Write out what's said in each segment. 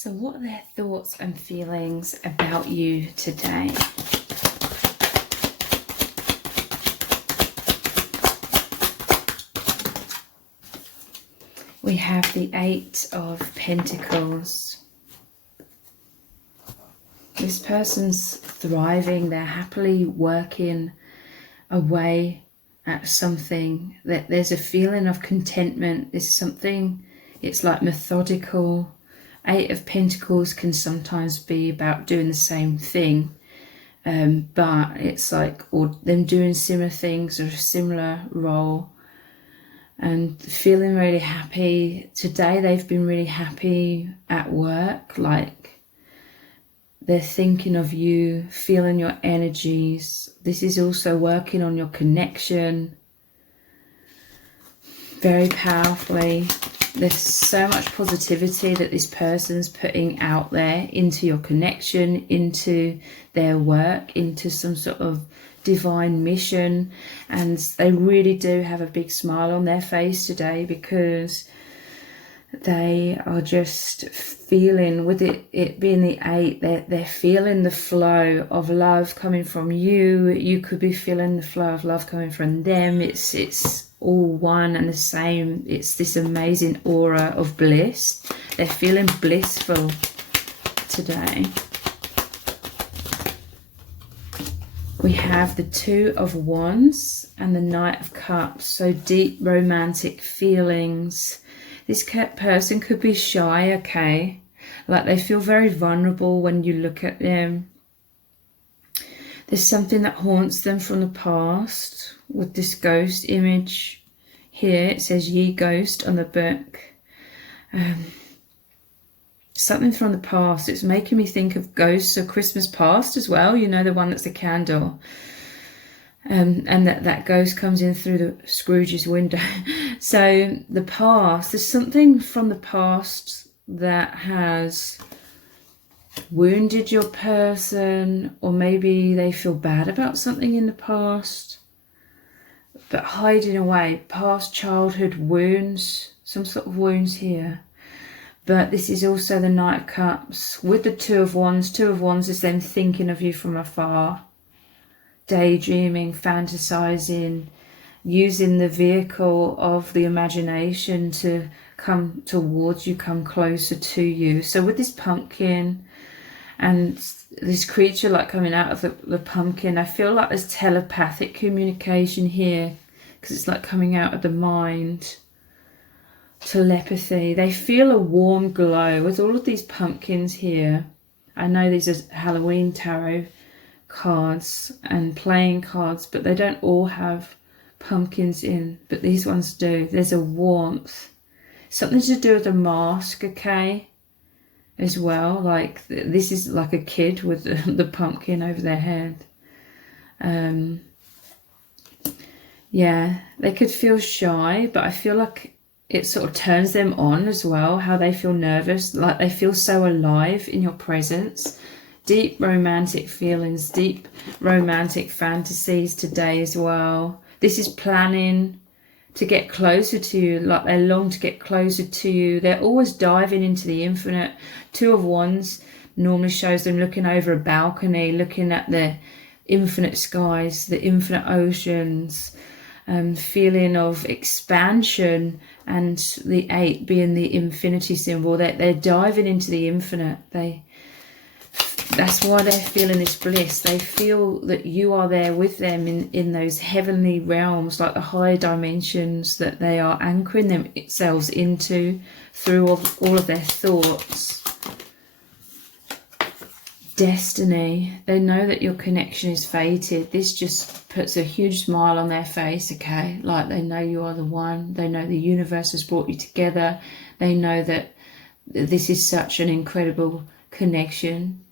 So what are their thoughts and feelings about you today? We have the Eight of Pentacles. This person's thriving. They're happily working away at something. That there's a feeling of contentment. There's something, it's like methodical. Eight of Pentacles can sometimes be about doing the same thing, but it's like, or them doing similar things or a similar role, and feeling really happy. Today they've been really happy at work, like they're thinking of you, feeling your energies. This is also working on your connection very powerfully. There's so much positivity that this person's putting out there into your connection, into their work, into some sort of divine mission. And they really do have a big smile on their face today, because they are just feeling, with it being the Eight, they're feeling the flow of love coming from you. You could be feeling the flow of love coming from them. It's all one and the same. It's this amazing aura of bliss. They're feeling blissful today. We have the Two of Wands and the Knight of Cups. So deep romantic feelings. This person could be shy, okay? Like they feel very vulnerable when you look at them. There's something that haunts them from the past with this ghost image here. It says ye ghost on the book. Something from the past. It's making me think of ghosts of Christmas past as well. You know, the one that's a candle. And that ghost comes in through the Scrooge's window. So the past, there's something from the past that has wounded your person, or maybe they feel bad about something in the past, but hiding away past childhood wounds, some sort of wounds here. But this is also the Knight of Cups with the Two of Wands. Two of Wands is them thinking of you from afar, daydreaming, fantasizing, using the vehicle of the imagination to come towards you, come closer to you. So with this pumpkin and this creature like coming out of the pumpkin, I feel like there's telepathic communication here, because it's like coming out of the mind. Telepathy. They feel a warm glow with all of these pumpkins here. I know these are Halloween tarot cards and playing cards, but they don't all have pumpkins in, but these ones do. There's a warmth, something to do with a mask, okay, as well. Like this is like a kid with the pumpkin over their head. Yeah, they could feel shy, but I feel like it sort of turns them on as well, how they feel nervous, like they feel so alive in your presence. Deep romantic feelings, deep romantic fantasies today as well. This is planning to get closer to you, like they long to get closer to you. They're always diving into the infinite. Two of Wands normally shows them looking over a balcony, looking at the infinite skies, the infinite oceans, feeling of expansion, and the Eight being the infinity symbol. They're diving into the infinite. That's why they're feeling this bliss. They feel that you are there with them in those heavenly realms, like the higher dimensions that they are anchoring themselves into through all of their thoughts. Destiny. They know that your connection is fated. This just puts a huge smile on their face, okay? Like they know you are the one. They know the universe has brought you together. They know that this is such an incredible connection.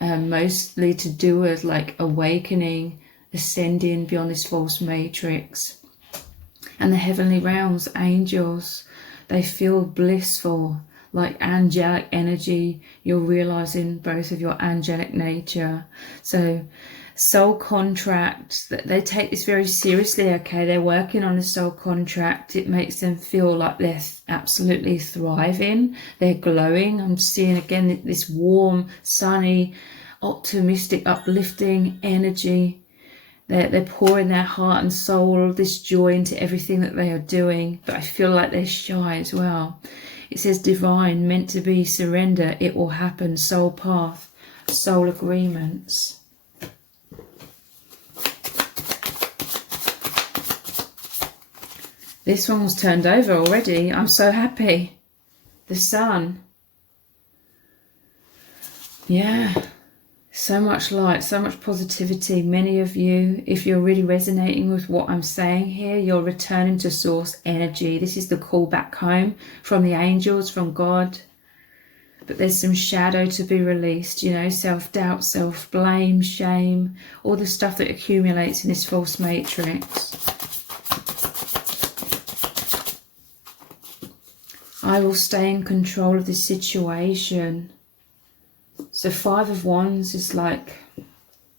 Mostly to do with like awakening, ascending beyond this false matrix. And the heavenly realms, angels, they feel blissful, like angelic energy. You're realizing both of your angelic nature. So soul contract, that they take this very seriously, okay? They're working on a soul contract. It makes them feel like they're absolutely thriving. They're glowing. I'm seeing again this warm, sunny, optimistic, uplifting energy. They're pouring their heart and soul, all this joy into everything that they are doing, but I feel like they're shy as well. It says divine, meant to be, surrender, it will happen, soul path, soul agreements. This one was turned over already. I'm so happy. The sun. Yeah. So much light, so much positivity. Many of you, if you're really resonating with what I'm saying here, you're returning to source energy. This is the call back home from the angels, from God. But there's some shadow to be released, you know, self-doubt, self-blame, shame, all the stuff that accumulates in this false matrix. I will stay in control of this situation. So 5 of Wands is like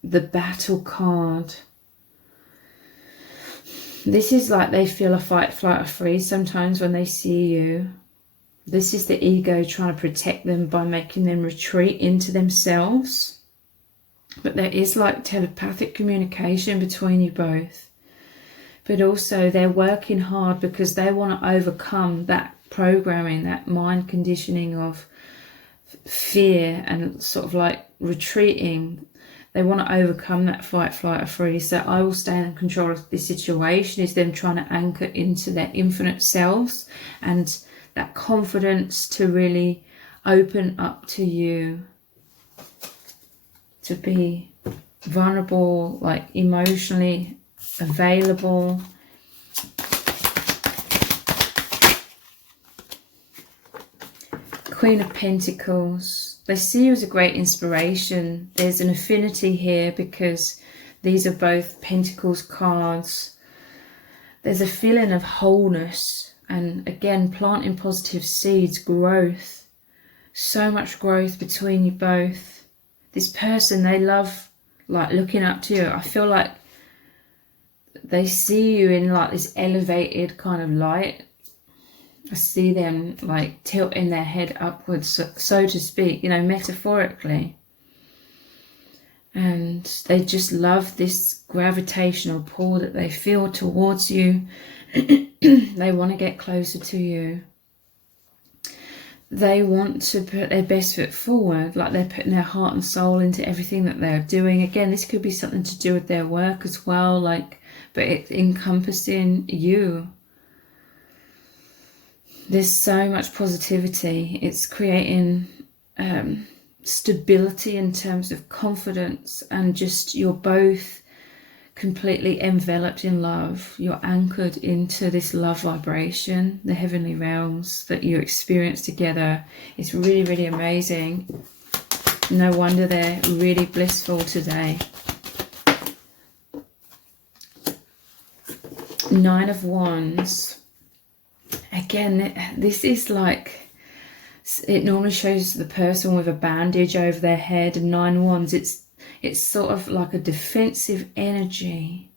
the battle card. This is like they feel a fight, flight or freeze sometimes when they see you. This is the ego trying to protect them by making them retreat into themselves. But there is like telepathic communication between you both. But also they're working hard because they want to overcome that programming, that mind conditioning of fear and sort of like retreating. They want to overcome that fight, flight or freeze. So I will stay in control of this situation is them trying to anchor into their infinite selves and that confidence to really open up to you, to be vulnerable, like emotionally available. Queen of Pentacles. They see you as a great inspiration. There's an affinity here because these are both Pentacles cards. There's a feeling of wholeness and again planting positive seeds, growth. So much growth between you both. This person, they love like looking up to you. I feel like they see you in like this elevated kind of light. I see them like tilting their head upwards, so to speak, you know, metaphorically. And they just love this gravitational pull that they feel towards you. They want to get closer to you. They want to put their best foot forward, like they're putting their heart and soul into everything that they're doing. Again, this could be something to do with their work as well, like, but it's encompassing you. There's so much positivity. It's creating stability in terms of confidence, and just you're both completely enveloped in love. You're anchored into this love vibration, the heavenly realms that you experience together. It's really, really amazing. No wonder they're really blissful today. 9 of Wands. Again, this is like, it normally shows the person with a bandage over their head, and 9 Wands, it's sort of like a defensive energy.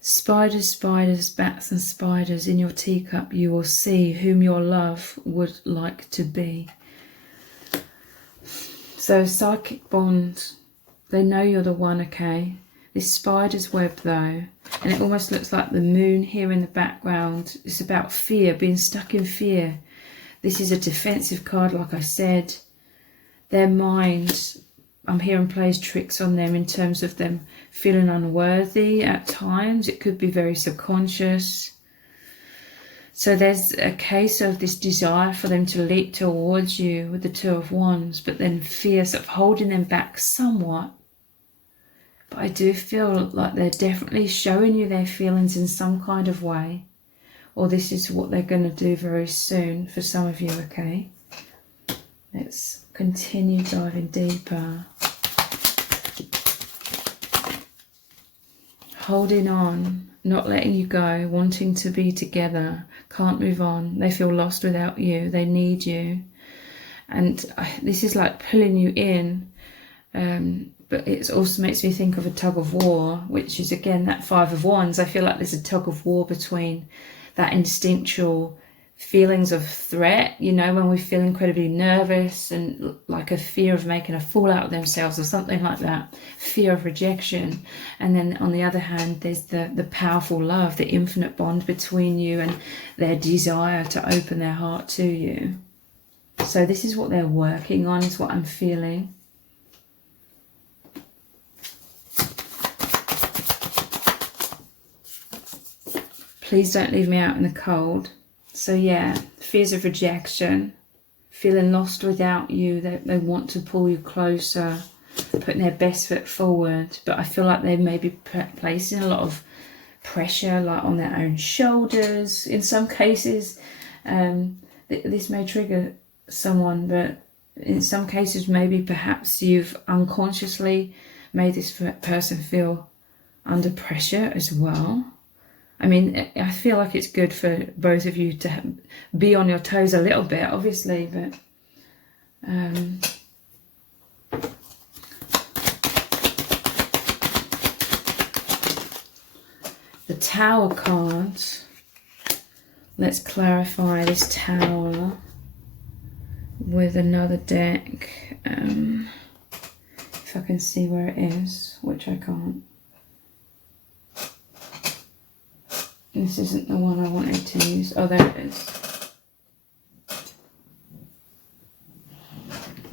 Spiders, spiders, bats and spiders, in your teacup you will see whom your love would like to be. So psychic bond, they know you're the one, okay? This spider's web though, and it almost looks like the moon here in the background. It's about fear, being stuck in fear. This is a defensive card, like I said. Their mind, I'm hearing, plays tricks on them in terms of them feeling unworthy at times. It could be very subconscious. So there's a case of this desire for them to leap towards you with the 2 of Wands, but then fear sort of holding them back somewhat. But I do feel like they're definitely showing you their feelings in some kind of way. Or this is what they're going to do very soon for some of you, okay? Let's continue diving deeper. Holding on, not letting you go, wanting to be together, can't move on. They feel lost without you. They need you. And this is like pulling you in. But it also makes me think of a tug of war, which is again that Five of Wands. I feel like there's a tug of war between that instinctual feelings of threat, you know, when we feel incredibly nervous and like a fear of making a fool out of themselves or something like that, fear of rejection. And then on the other hand, there's the powerful love, the infinite bond between you and their desire to open their heart to you. So this is what they're working on, is what I'm feeling. Please don't leave me out in the cold. So yeah, fears of rejection, feeling lost without you. They want to pull you closer, putting their best foot forward. But I feel like they may be placing a lot of pressure, like on their own shoulders. In some cases, this may trigger someone, but in some cases, maybe perhaps you've unconsciously made this person feel under pressure as well. I mean, I feel like it's good for both of you to be on your toes a little bit, obviously, but the Tower card, let's clarify this Tower with another deck, if I can see where it is, which I can't. This isn't the one I wanted to use. Oh, there it is.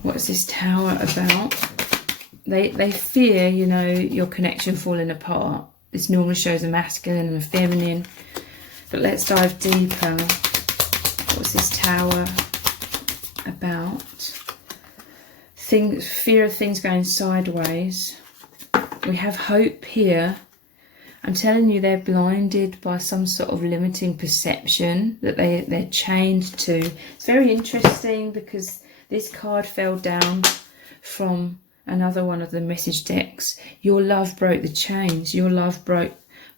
What's this Tower about? They fear, you know, your connection falling apart. This normally shows a masculine and a feminine. But let's dive deeper. What's this Tower about? Fear of things going sideways. We have hope here. I'm telling you, they're blinded by some sort of limiting perception that they're chained to. It's very interesting because this card fell down from another one of the message decks. Your love broke the chains. Your love brought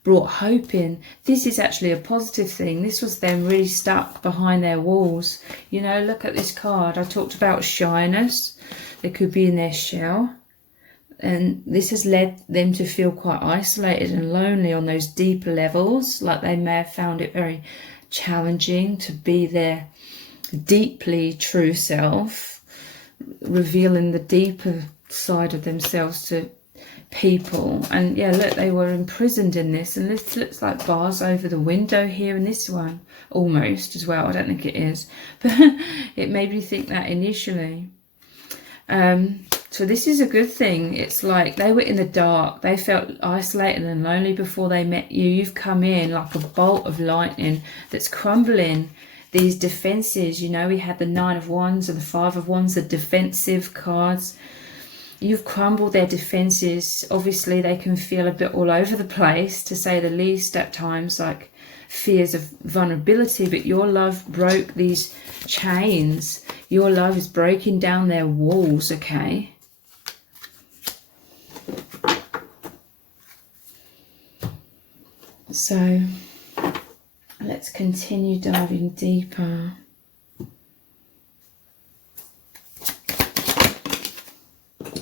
hope in. This is actually a positive thing. This was them really stuck behind their walls. You know, look at this card. I talked about shyness. They could be in their shell. And this has led them to feel quite isolated and lonely on those deeper levels. Like they may have found it very challenging to be their deeply true self, revealing the deeper side of themselves to people. And yeah, look, they were imprisoned in this. And this looks like bars over the window here in this one. Almost as well. I don't think it is. But it made me think that initially. So this is a good thing. It's like they were in the dark. They felt isolated and lonely before they met you. You've come in like a bolt of lightning that's crumbling these defenses. You know, we had the Nine of Wands and the Five of Wands, the defensive cards. You've crumbled their defenses. Obviously, they can feel a bit all over the place, to say the least, at times, like fears of vulnerability. But your love broke these chains. Your love is breaking down their walls, okay? So let's continue diving deeper.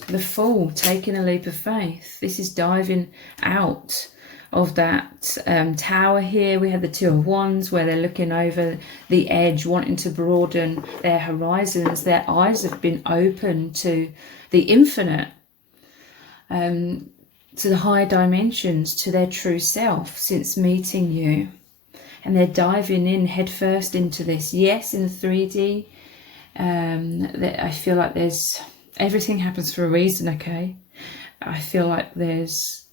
The Fool, taking a leap of faith. This is diving out of that tower here. We have the Two of Wands where they're looking over the edge, wanting to broaden their horizons. Their eyes have been open to the infinite, to the higher dimensions, to their true self since meeting you. And they're diving in headfirst into this. Yes, in the 3D, I feel like there's... everything happens for a reason, okay? I feel like there's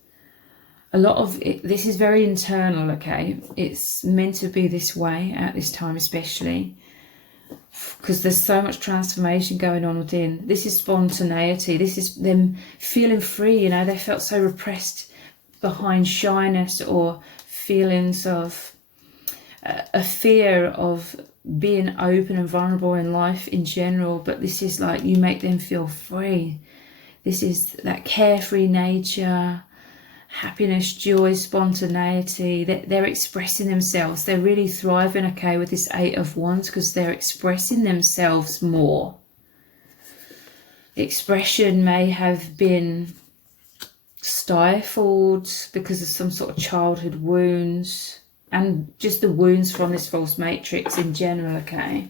a lot of it. This is very internal, okay? It's meant to be this way at this time, especially because there's so much transformation going on within. This is spontaneity. This is them feeling free, you know? They felt so repressed behind shyness or feelings of a fear of being open and vulnerable in life in general. But this is like, you make them feel free. This is that carefree nature, happiness, joy, spontaneity. They're expressing themselves. They're really thriving, okay, with this Eight of Wands, because they're expressing themselves more. expression may have been stifled because of some sort of childhood wounds, and just the wounds from this false matrix in general, okay?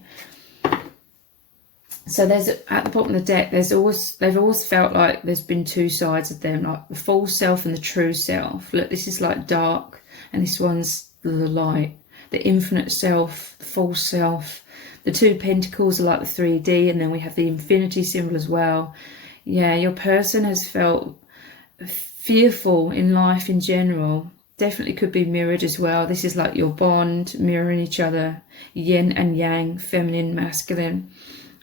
So there's, at the bottom of the deck, they've always felt like there's been two sides of them, like the false self and the true self. Look, this is like dark, and this one's the light, the infinite self, the false self. The two pentacles are like the 3D, and then we have the infinity symbol as well. Yeah, your person has felt fearful in life in general. Definitely could be mirrored as well. This is like your bond, mirroring each other, yin and yang, feminine, masculine.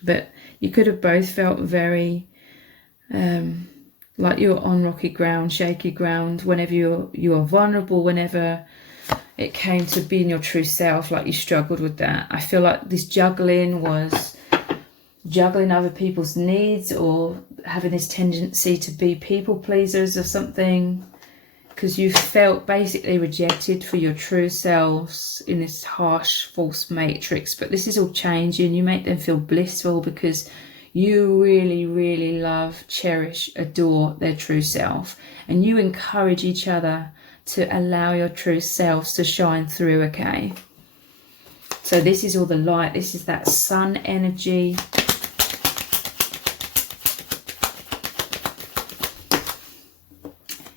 But you could have both felt very like you're on rocky ground, shaky ground, whenever you're vulnerable, whenever it came to being your true self, like you struggled with that. I feel like this juggling was juggling other people's needs, or having this tendency to be people pleasers or something, because you felt basically rejected for your true selves in this harsh false matrix. But this is all changing. You make them feel blissful because you really, really love, cherish, adore their true self, and you encourage each other to allow your true selves to shine through, okay? So this is all the light. This is that sun energy.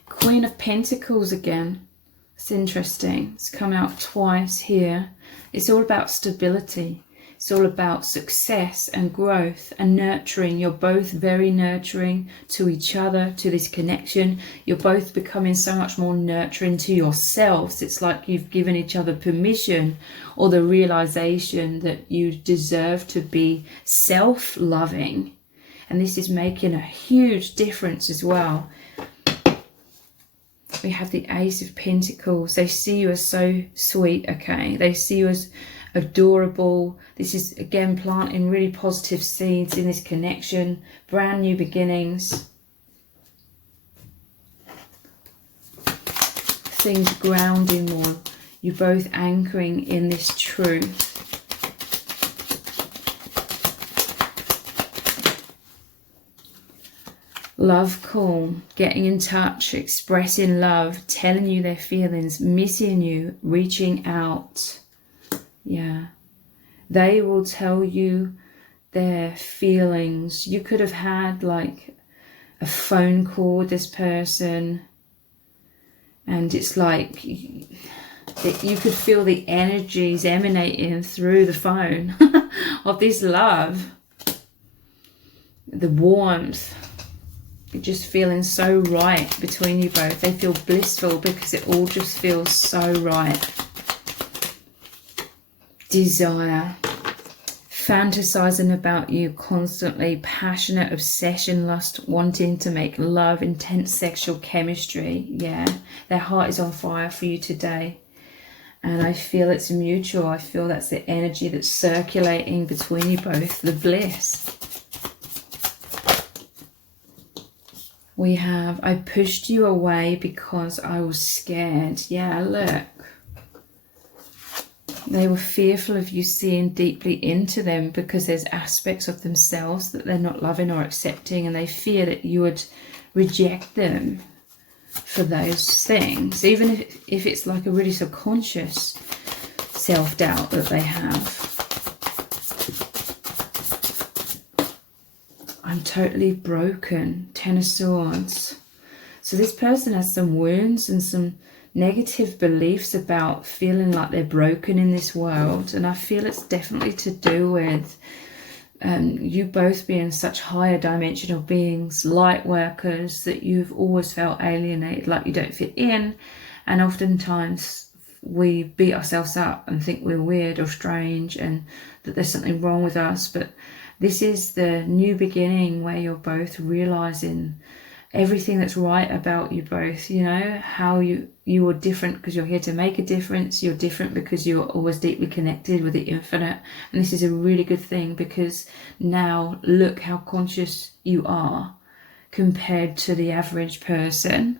Queen of Pentacles again. It's interesting. It's come out twice here. It's all about stability. It's all about success and growth and nurturing. You're both very nurturing to each other, to this connection. You're both becoming so much more nurturing to yourselves. It's like you've given each other permission, or the realization that you deserve to be self-loving. And this is making a huge difference as well. We have the Ace of Pentacles. They see you as so sweet, okay? They see you as adorable. This is, again, planting really positive seeds in this connection. Brand new beginnings. Things grounding more. You're both anchoring in this truth. Love call, getting in touch, expressing love, telling you their feelings, missing you, reaching out. Yeah. They will tell you their feelings. You could have had like a phone call with this person, and it's like you could feel the energies emanating through the phone of this love. The warmth. Just feeling so right between you both. They feel blissful because it all just feels so right. Desire. Fantasizing about you constantly. Passionate obsession, lust, wanting to make love, intense sexual chemistry. Yeah, their heart is on fire for you today. And I feel it's mutual. I feel that's the energy that's circulating between you both. The bliss. We have, I pushed you away because I was scared. Yeah, look. They were fearful of you seeing deeply into them because there's aspects of themselves that they're not loving or accepting, and they fear that you would reject them for those things, even if it's like a really subconscious self-doubt that they have. I'm totally broken. 10 of Swords. So this person has some wounds and some negative beliefs about feeling like they're broken in this world. And I feel it's definitely to do with you both being such higher dimensional beings, light workers, that you've always felt alienated, like you don't fit in. And oftentimes we beat ourselves up and think we're weird or strange and that there's something wrong with us. But this is the new beginning where you're both realizing everything that's right about you both, you know, how you are different because you're here to make a difference. You're different because you're always deeply connected with the infinite. And this is a really good thing, because now look how conscious you are compared to the average person.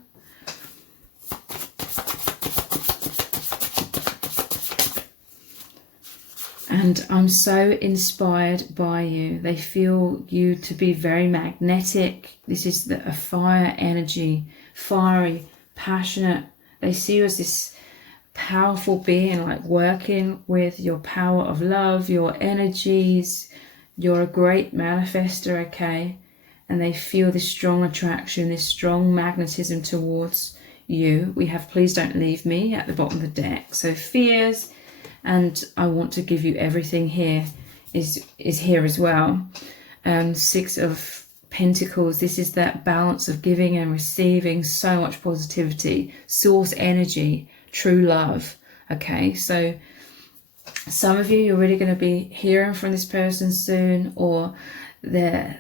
And I'm so inspired by you. They feel you to be very magnetic. This is a fire energy, fiery, passionate. They see you as this powerful being, like working with your power of love, your energies. You're a great manifester, okay? And they feel this strong attraction, this strong magnetism towards you. We have please don't leave me at the bottom of the deck. So fears and I want to give you everything here is here as well. Six of Pentacles, this is that balance of giving and receiving, so much positivity, source energy, true love. Okay, so some of you, you're really going to be hearing from this person soon, or the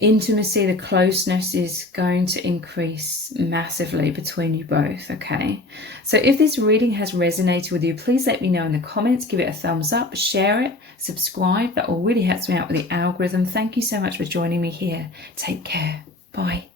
intimacy, the closeness is going to increase massively between you both, okay? So if this reading has resonated with you, please let me know in the comments. Give it a thumbs up, share it, subscribe. That all really helps me out with the algorithm. Thank you so much for joining me here. Take care. Bye.